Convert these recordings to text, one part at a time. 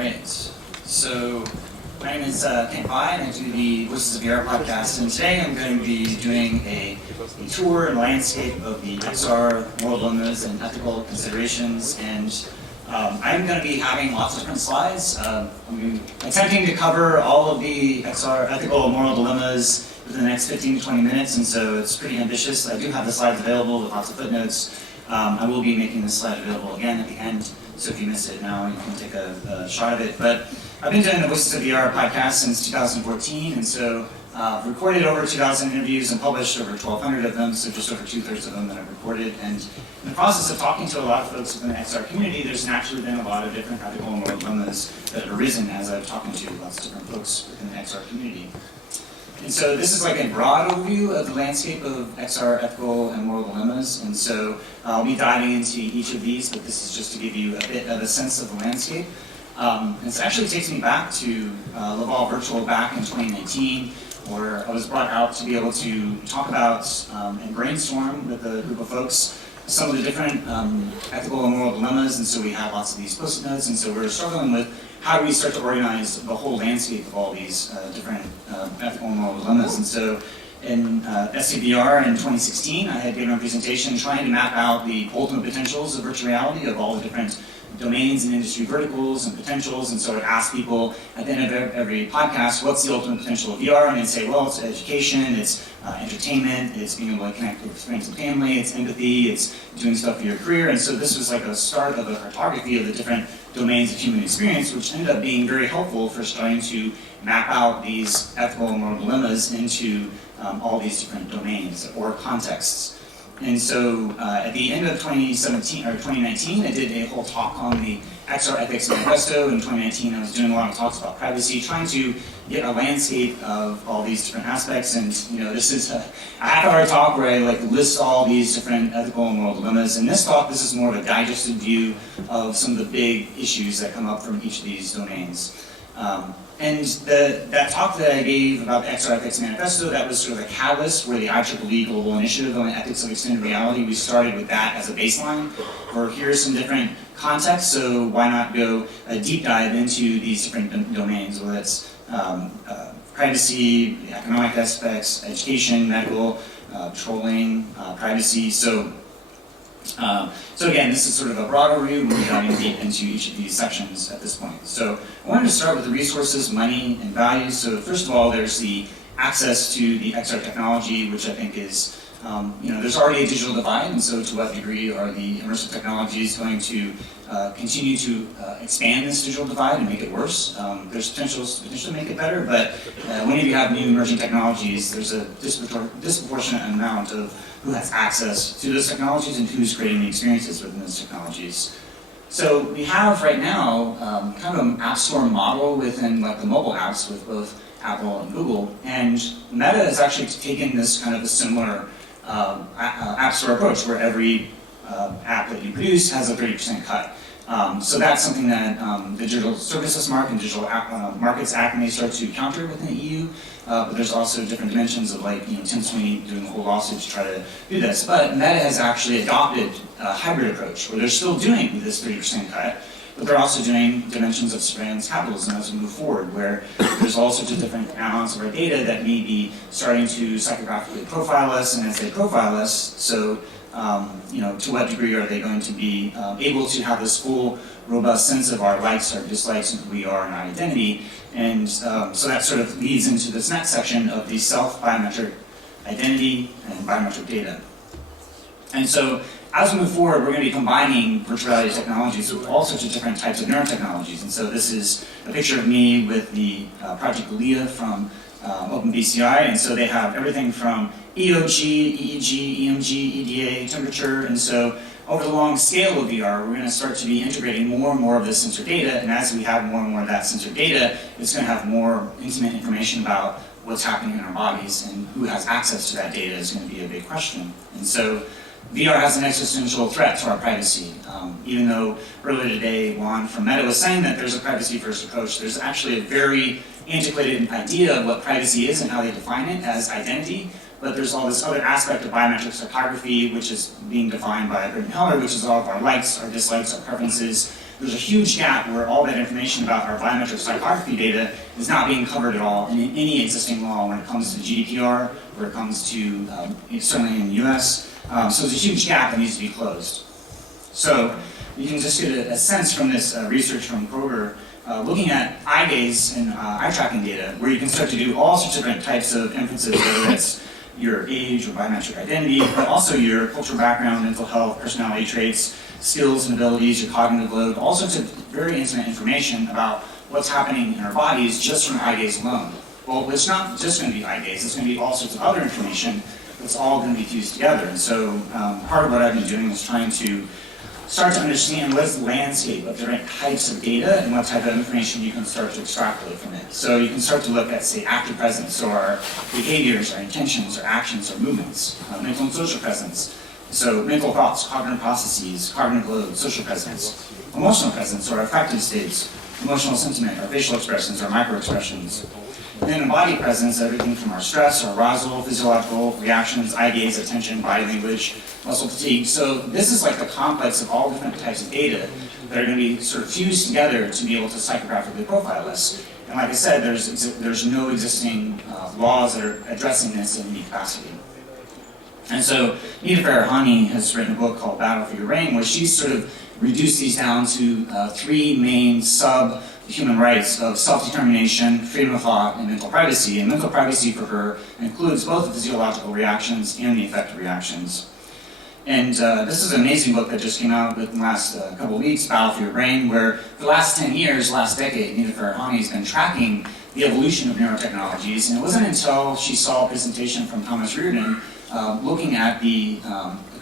Great. So my name is Ken Pai, and I do the Voices of VR podcast. And today I'm going to be doing a tour and landscape of the XR moral dilemmas and ethical considerations. And I'm going to be having lots of different slides. I'm attempting to cover all of the XR ethical and moral dilemmas within the next 15 to 20 minutes, and so it's pretty ambitious. I do have the slides available with lots of footnotes. I will be making this slide available again at the end, so if you miss it now, you can take a shot of it. But I've been doing the Voices of VR podcast since 2014, and so I've recorded over 2,000 interviews and published over 1,200 of them, so just over 2/3 of them that I've recorded. And in the process of talking to a lot of folks within the XR community, there's naturally been a lot of different ethical and moral dilemmas that have arisen as I've talked to lots of different folks within the XR community. And so this is like a broad overview of the landscape of XR ethical and moral dilemmas. And so I'll be diving into each of these, but this is just to give you a bit of a sense of the landscape. And it actually takes me back to Laval Virtual back in 2019, where I was brought out to be able to talk about and brainstorm with a group of folks some of the different ethical and moral dilemmas. And so we had lots of these post-it notes, and so we were struggling with how do we start to organize the whole landscape of all these different ethical and moral dilemmas. And so in SCVR in 2016, I had given a presentation trying to map out the ultimate potentials of virtual reality of all the different domains and industry verticals and potentials. And so I'd ask people at the end of every podcast, what's the ultimate potential of VR? And they'd say, well, it's education, it's entertainment, it's being able to connect with friends and family, it's empathy, it's doing stuff for your career. And so this was like a start of a cartography of the different domains of human experience, which ended up being very helpful for starting to map out these ethical and moral dilemmas into all these different domains or contexts. And so at the end of 2017 or 2019, I did a whole talk on the XR Ethics Manifesto. In 2019, I was doing a lot of talks about privacy, trying to get a landscape of all these different aspects. And this is a half-hour talk where I list all these different ethical and moral dilemmas. In this talk, this is more of a digested view of some of the big issues that come up from each of these domains. And that talk that I gave about the XR Ethics Manifesto, that was sort of a catalyst for the IEEE Global Initiative on the Ethics of Extended Reality. We started with that as a baseline for here's some different contexts, so why not go a deep dive into these different domains, whether it's privacy, economic aspects, education, medical, trolling, privacy. So again, this is sort of a broad overview, and we're diving deep into each of these sections at this point. So I wanted to start with the resources, money, and values. So first of all, there's the access to the XR technology, which I think is, there's already a digital divide, and so to what degree are the immersive technologies going to continue to expand this digital divide and make it worse? There's potential to make it better, but whenever you have new emerging technologies, there's a disproportionate amount of who has access to those technologies and who's creating the experiences within those technologies. So we have right now kind of an app store model within the mobile apps with both Apple and Google, and Meta has actually taken this kind of a similar app store approach where every app that you produce has a 30% cut. So that's something that the Digital Services Mark and Digital Markets Act may start to counter within the EU, but there's also different dimensions of Tim Sweeney doing a whole lawsuit to try to do this. But Meta has actually adopted a hybrid approach where they're still doing this 30% cut, but they're also doing dimensions of surveillance capitalism as we move forward, where there's all sorts of different amounts of our data that may be starting to psychographically profile us, and as they profile us, so to what degree are they going to be able to have this full, robust sense of our likes, our dislikes, and who we are and our identity. And so that sort of leads into this next section of the self-biometric identity and biometric data. And so as we move forward, we're going to be combining virtual reality technologies with all sorts of different types of neurotechnologies. And so this is a picture of me with the Project Leah from OpenBCI, and so they have everything from EOG, EEG, EMG, EDA, temperature, and so over the long scale of VR, we're going to start to be integrating more and more of this sensor data, and as we have more and more of that sensor data, it's going to have more intimate information about what's happening in our bodies, and who has access to that data is going to be a big question. And so VR has an existential threat to our privacy. Even though earlier today, Juan from Meta was saying that there's a privacy-first approach, there's actually a very antiquated idea of what privacy is and how they define it as identity, but there's all this other aspect of biometric psychography, which is being defined by Brittany Heller, which is all of our likes, our dislikes, our preferences, there's a huge gap where all that information about our biometric psychography data is not being covered at all in any existing law when it comes to GDPR, where it comes to, certainly in the US. So there's a huge gap that needs to be closed. So you can just get a sense from this research from Kroger, looking at eye gaze and eye tracking data, where you can start to do all sorts of different types of inferences, whether it's your age or biometric identity, but also your cultural background, mental health, personality traits, skills and abilities, your cognitive load, all sorts of very intimate information about what's happening in our bodies just from eye gaze alone. Well, it's not just going to be eye gaze, it's going to be all sorts of other information that's all going to be fused together. And so part of what I've been doing is trying to start to understand what is the landscape of different types of data and what type of information you can start to extrapolate from it. So you can start to look at, say, active presence, so our behaviors, our intentions, our actions, our movements, mental and social presence. So mental thoughts, cognitive processes, cognitive load, social presence, emotional presence, or affective states, emotional sentiment, our facial expressions, our micro-expressions. And then body presence, everything from our stress, our arousal, physiological reactions, eye gaze, attention, body language, muscle fatigue. So this is like the complex of all different types of data that are going to be sort of fused together to be able to psychographically profile us. And like I said, there's no existing laws that are addressing this in any capacity. And so Nita Farahani has written a book called Battle for Your Brain, where she's sort of reduced these down to three main sub-human rights of self-determination, freedom of thought, and mental privacy. And mental privacy for her includes both the physiological reactions and the affective reactions. And this is an amazing book that just came out within the last couple of weeks, Battle for Your Brain, where for the last 10 years, last decade, Nita Farahani has been tracking the evolution of neurotechnologies. And it wasn't until she saw a presentation from Thomas Reardon looking at the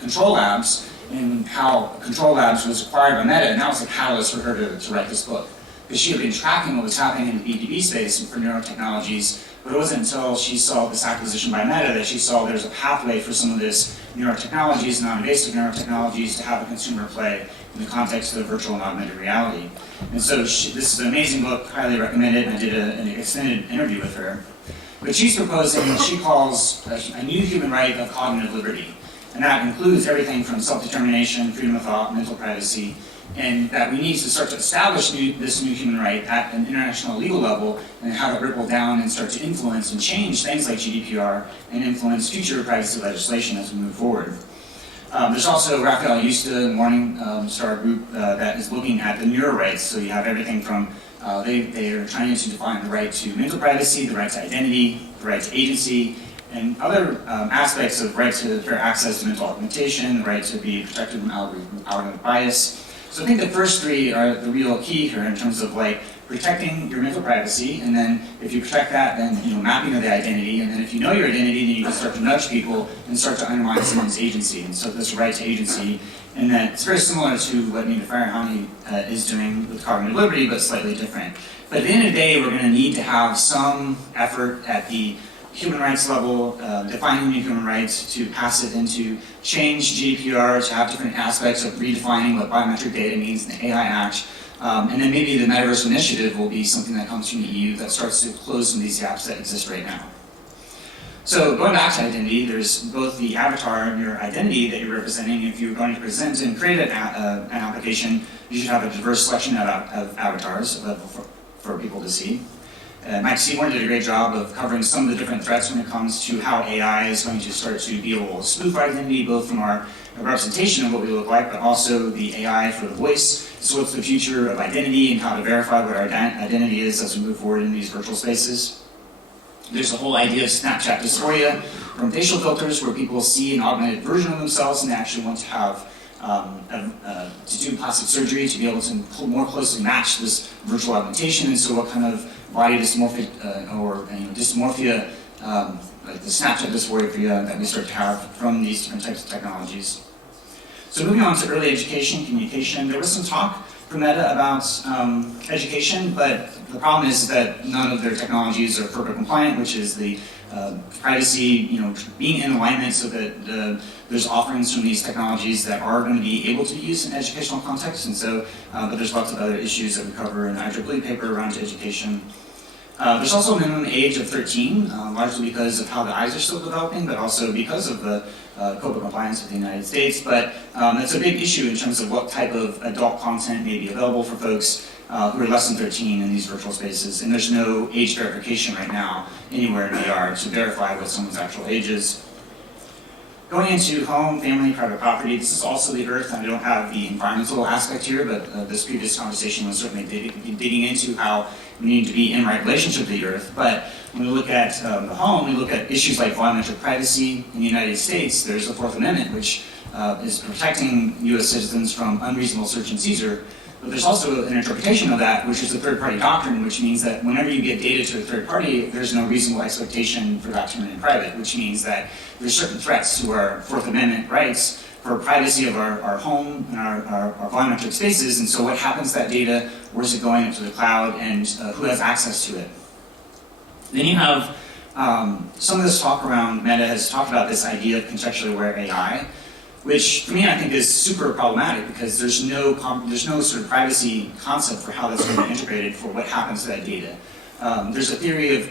control labs and how control labs was acquired by Meta, and that was a catalyst for her to write this book. Because she had been tracking what was happening in the B2B space for neurotechnologies, but it wasn't until she saw this acquisition by Meta that she saw there's a pathway for some of this neurotechnologies, non-invasive neurotechnologies, to have a consumer play in the context of virtual and augmented reality. And so this is an amazing book, highly recommended, and I did an extended interview with her. But she's proposing what she calls a new human right of cognitive liberty. And that includes everything from self-determination, freedom of thought, mental privacy, and that we need to start to establish this new human right at an international legal level and have it ripple down and start to influence and change things like GDPR and influence future privacy legislation as we move forward. There's also Raphael Yusta, Morningstar group that is looking at the neuro rights. So you have everything from they are trying to define the right to mental privacy, the right to identity, the right to agency, and other aspects of right to fair access to mental augmentation, the right to be protected from algorithmic bias. So I think the first three are the real key here in terms of like protecting your mental privacy, and then if you protect that, then mapping of the identity, and then if you know your identity, then you can start to nudge people and start to undermine someone's agency. And so this right to agency, and that it's very similar to what Nita Farahani is doing with cognitive liberty, but slightly different. But at the end of the day, we're going to need to have some effort at the human rights level, defining new human rights, to pass it into change GDPR, to have different aspects of redefining what biometric data means in the AI Act. And then maybe the Metaverse initiative will be something that comes from the EU that starts to close some of these gaps that exist right now. So going back to identity, there's both the avatar and your identity that you're representing. If you're going to present and create an application, you should have a diverse selection of avatars for people to see. Mike Seymour did a great job of covering some of the different threats when it comes to how AI is going to start to be able to spoof our identity, both from our representation of what we look like, but also the AI for the voice. So what's the future of identity and how to verify what our identity is as we move forward in these virtual spaces. There's a whole idea of Snapchat dysphoria from facial filters, where people see an augmented version of themselves and they actually want to have to do plastic surgery to be able to more closely match this virtual augmentation. And so what kind of body dysmorphia dysmorphia, like the Snapchat dysphoria that we start to have from these different types of technologies. So moving on to early education, communication, there was some talk from Meta about education, but the problem is that none of their technologies are FERPA compliant, which is the privacy, being in alignment so that there's offerings from these technologies that are going to be able to be used in educational context. And so, but there's lots of other issues that we cover in the IEEE paper around education. There's also a minimum age of 13, largely because of how the eyes are still developing, but also because of the COPPA compliance with the United States. But that's a big issue in terms of what type of adult content may be available for folks who are less than 13 in these virtual spaces. And there's no age verification right now anywhere in VR to verify what someone's actual age is. Going into home, family, private property, this is also the earth. I don't have the environmental aspect here, but this previous conversation was certainly digging into how we need to be in right relationship to the earth. But when we look at the home, we look at issues like volumetric privacy. In the United States, there's the Fourth Amendment, which is protecting U.S. citizens from unreasonable search and seizure. But there's also an interpretation of that, which is the third-party doctrine, which means that whenever you give data to a third party, there's no reasonable expectation for that to remain private, which means that there's certain threats to our Fourth Amendment rights for privacy of our home and our volumetric spaces. And so what happens to that data? Where's it going into the cloud? And who has access to it? Then you have some of this talk around Meta has talked about this idea of contextually aware AI, which for me I think is super problematic because there's no sort of privacy concept for how that's going to be integrated for what happens to that data. There's a theory of,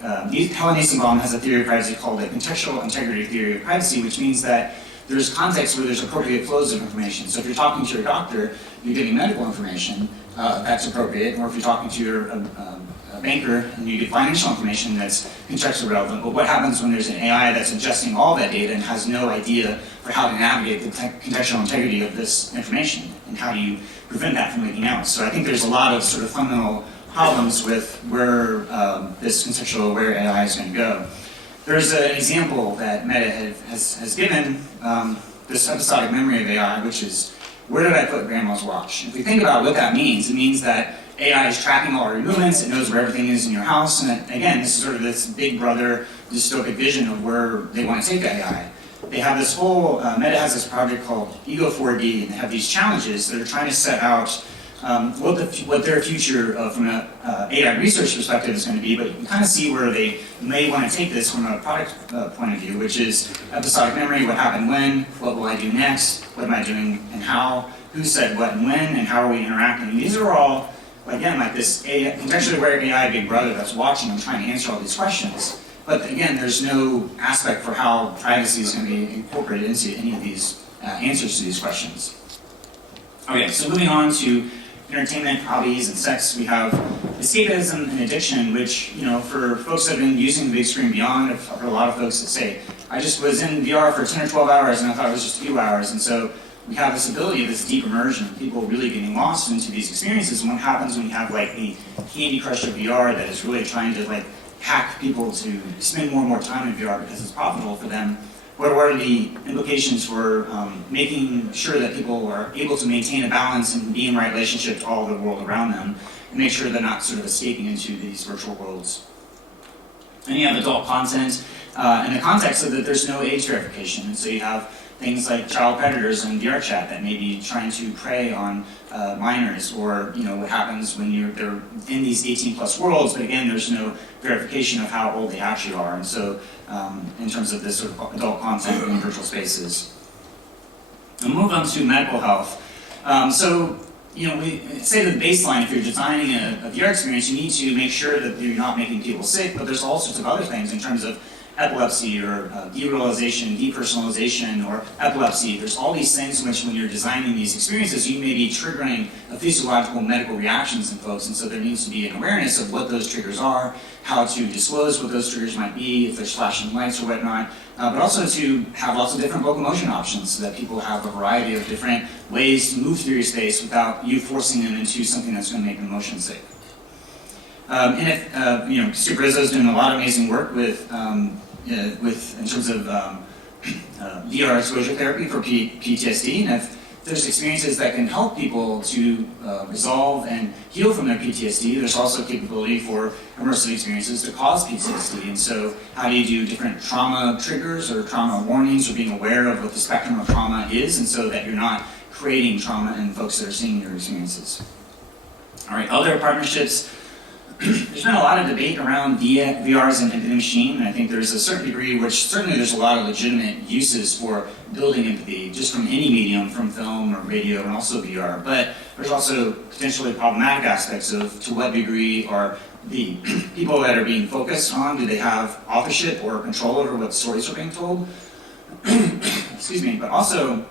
Helen Eisenbaum has a theory of privacy called the contextual integrity theory of privacy, which means that there's context where there's appropriate flows of information. So if you're talking to your doctor, you're giving medical information, that's appropriate, or if you're talking to your banker and you get financial information that's contextually relevant. But what happens when there's an AI that's ingesting all that data and has no idea for how to navigate the contextual integrity of this information? And how do you prevent that from leaking out? So I think there's a lot of sort of fundamental problems with where this contextual aware AI is going to go. There's an example that Meta has given, this episodic memory of AI, which is, where did I put grandma's watch? If we think about what that means, it means that AI is tracking all your movements, it knows where everything is in your house, and again, this is sort of this big brother dystopic vision of where they want to take AI. They have this whole, Meta has this project called Ego 4D, and they have these challenges that are trying to set out what their future from an AI research perspective is going to be, but you can kind of see where they may want to take this from a product point of view, which is episodic memory, what happened when, what will I do next, what am I doing and how, who said what and when, and how are we interacting. And these are all, again, like this contextually aware AI big brother that's watching and trying to answer all these questions. But again, there's no aspect for how privacy is going to be incorporated into any of these answers to these questions. Okay, so moving on to entertainment, hobbies, and sex, we have escapism and addiction, which, you know, for folks that have been using the big screen beyond, I've heard a lot of folks that say, I just was in VR for 10 or 12 hours and I thought it was just a few hours. And so we have this ability of this deep immersion, people really getting lost into these experiences. And what happens when you have like the Candy Crush of VR that is really trying to like hack people to spend more and more time in VR because it's profitable for them? What are the implications for making sure that people are able to maintain a balance and be in right relationship to all the world around them, and make sure they're not sort of escaping into these virtual worlds? And you have adult content in the context of that there's no age verification, and so you have things like child predators in VR chat that may be trying to prey on minors, or you know what happens when they're in these 18+ worlds, but again there's no verification of how old they actually are, and so in terms of this sort of adult content in virtual spaces. We'll move on to medical health. So you know, we say the baseline, if you're designing a VR experience, you need to make sure that you're not making people sick, but there's all sorts of other things in terms of epilepsy or derealization, depersonalization, or epilepsy. There's all these things in which when you're designing these experiences, you may be triggering a physiological medical reactions in folks, and so there needs to be an awareness of what those triggers are, how to disclose what those triggers might be, if there's flashing lights or whatnot, but also to have lots of different locomotion options so that people have a variety of different ways to move through your space without you forcing them into something that's going to make them motion sick. And if, you know, Stu Rizzo's doing a lot of amazing work with in terms of VR exposure therapy for PTSD, and if there's experiences that can help people to resolve and heal from their PTSD, there's also capability for immersive experiences to cause PTSD. And so how do you do different trauma triggers or trauma warnings, or being aware of what the spectrum of trauma is, and so that you're not creating trauma in folks that are seeing your experiences. All right, other partnerships there's been a lot of debate around VRs and empathy machine, and I think there's a certain degree, which certainly there's a lot of legitimate uses for building empathy, just from any medium, from film or radio, and also VR. But there's also potentially problematic aspects of to what degree are the people that are being focused on, do they have authorship or control over what stories are being told? Excuse me, but also,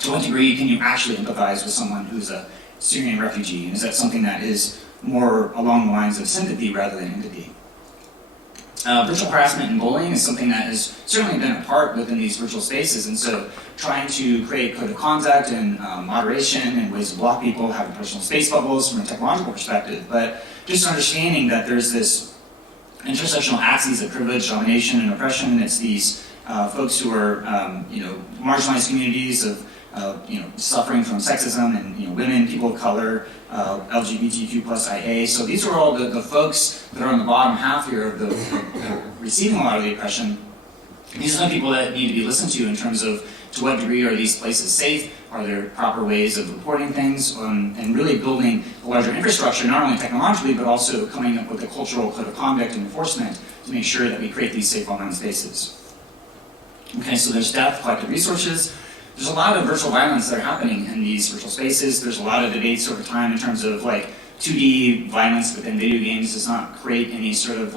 to what degree can you actually empathize with someone who's a Syrian refugee? And is that something that is more along the lines of sympathy rather than empathy? Virtual harassment and bullying is something that has certainly been a part within these virtual spaces, and so trying to create code of conduct and moderation and ways to block people, having personal space bubbles from a technological perspective, but just understanding that there's this intersectional axes of privilege, domination, and oppression. It's these folks who are, marginalized communities of, suffering from sexism, and women, people of color, LGBTQ plus IA. So these are all the folks that are on the bottom half here of the receiving a lot of the oppression. These are the people that need to be listened to in terms of to what degree are these places safe, are there proper ways of reporting things, and really building a larger infrastructure, not only technologically, but also coming up with a cultural code of conduct and enforcement to make sure that we create these safe online spaces. Okay, so there's depth, collective resources. There's a lot of virtual violence that are happening in these virtual spaces. There's a lot of debates over time in terms of 2D violence within video games does not create any sort of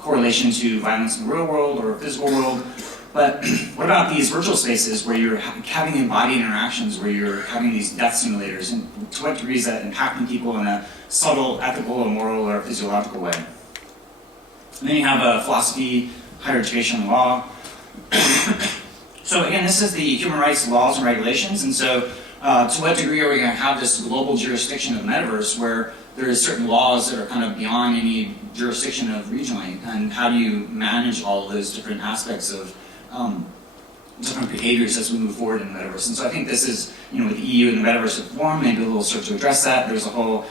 correlation to violence in the real world or physical world. But what about these virtual spaces where you're having embodied interactions, where you're having these death simulators, and to what degree is that impacting people in a subtle, ethical, or moral, or physiological way? And then you have philosophy, higher education, and law. So again, this is the human rights laws and regulations, and so to what degree are we going to have this global jurisdiction of the metaverse where there is certain laws that are kind of beyond any jurisdiction of regionally, and how do you manage all of those different aspects of different behaviors as we move forward in the metaverse? And so I think this is, with the EU and the Metaverse Reform, maybe a little start to address that. There's a whole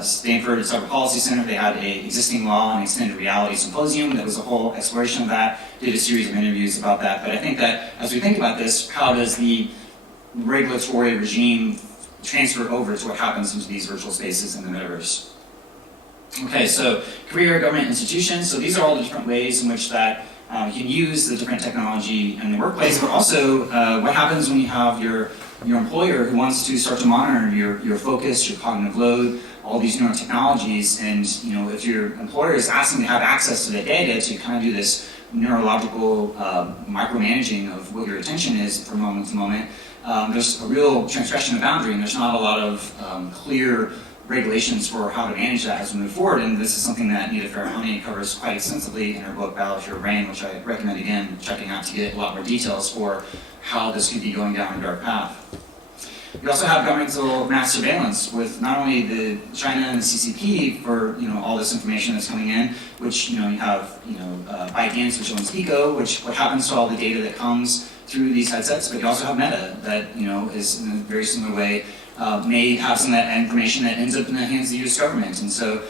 Stanford Cyber Policy Center, they had a existing law and extended reality symposium that was a whole exploration of that, did a series of interviews about that. But I think that as we think about this, how does the regulatory regime transfer over to what happens into these virtual spaces in the metaverse? Okay, so career, government, institutions. So these are all the different ways in which that you can use the different technology in the workplace, but also what happens when you have your employer who wants to start to monitor your focus, your cognitive load, all these neuro technologies, and if your employer is asking to have access to the data to kind of do this neurological micromanaging of what your attention is from moment to moment, there's a real transgression of boundary, and there's not a lot of clear regulations for how to manage that as we move forward. And this is something that Nita Farahani covers quite extensively in her book, Battle of Your Brain, which I recommend again checking out to get a lot more details for how this could be going down a dark path. We also have governmental mass surveillance with not only the China and the CCP for all this information that's coming in, which you have ByteDance, which owns Pico, which what happens to all the data that comes through these headsets, but you also have Meta that is in a very similar way may have some of that information that ends up in the hands of the U.S. government. And so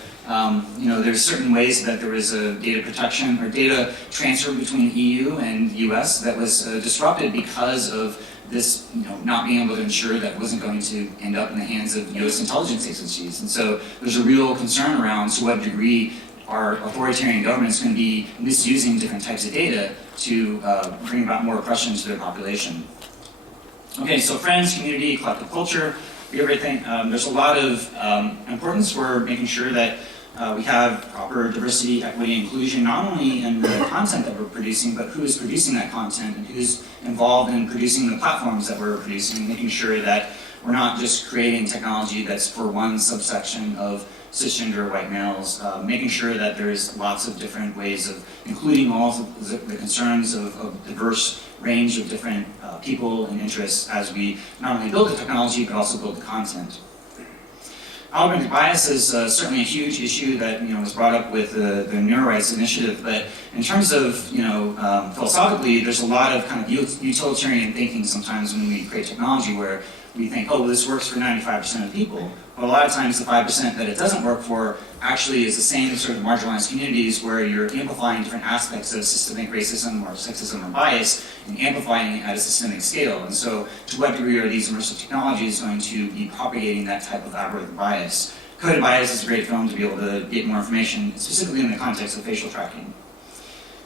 there's certain ways that there was a data protection or data transfer between EU and the U.S. that was disrupted because of this not being able to ensure that it wasn't going to end up in the hands of U.S. intelligence agencies. And so there's a real concern around to what degree are authoritarian governments going to be misusing different types of data to bring about more oppression to their population. Okay, so friends, community, collective culture, everything. There's a lot of importance for making sure that we have proper diversity, equity, and inclusion, not only in the content that we're producing, but who is producing that content and who's involved in producing the platforms that we're producing, making sure that we're not just creating technology that's for one subsection of cisgender white males, making sure that there's lots of different ways of including all of the concerns of diverse range of different people and interests as we not only build the technology, but also build the content. Algorithmic bias is certainly a huge issue that was brought up with the Neurorights Initiative, but in terms of philosophically, there's a lot of kind of utilitarian thinking sometimes when we create technology where we think, oh, well, this works for 95% of people. But a lot of times the 5% that it doesn't work for actually is the same sort of marginalized communities where you're amplifying different aspects of systemic racism or sexism or bias and amplifying it at a systemic scale. And so to what degree are these immersive technologies going to be propagating that type of algorithmic bias? Coded Bias is a great film to be able to get more information, specifically in the context of facial tracking.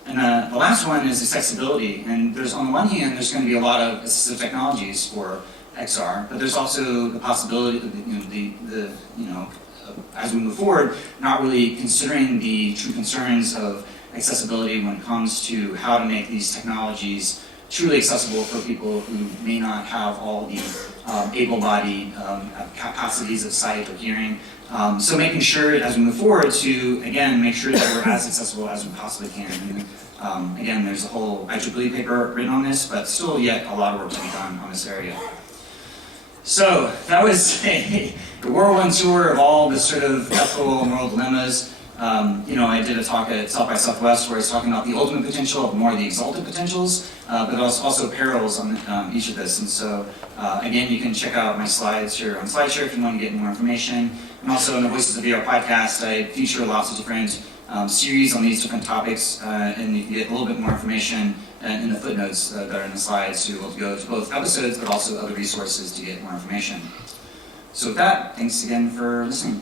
And the last one is accessibility. And there's, on the one hand, there's going to be a lot of assistive technologies for XR, but there's also the possibility of, as we move forward, not really considering the true concerns of accessibility when it comes to how to make these technologies truly accessible for people who may not have all the able-bodied capacities of sight or hearing. So making sure as we move forward to, again, make sure that we're as accessible as we possibly can. And, again, there's a whole IEEE paper written on this, but still yet a lot of work to be done on this area. So that was a whirlwind tour of all the sort of ethical and moral dilemmas. I did a talk at South by Southwest where I was talking about the ultimate potential of more of the exalted potentials, but also perils on each of this. And so, again, you can check out my slides here on SlideShare if you want to get more information. And also in the Voices of VR podcast, I feature lots of different series on these different topics, and you can get a little bit more information in the footnotes that are in the slides to be able to go to both episodes, but also other resources to get more information. So with that, thanks again for listening.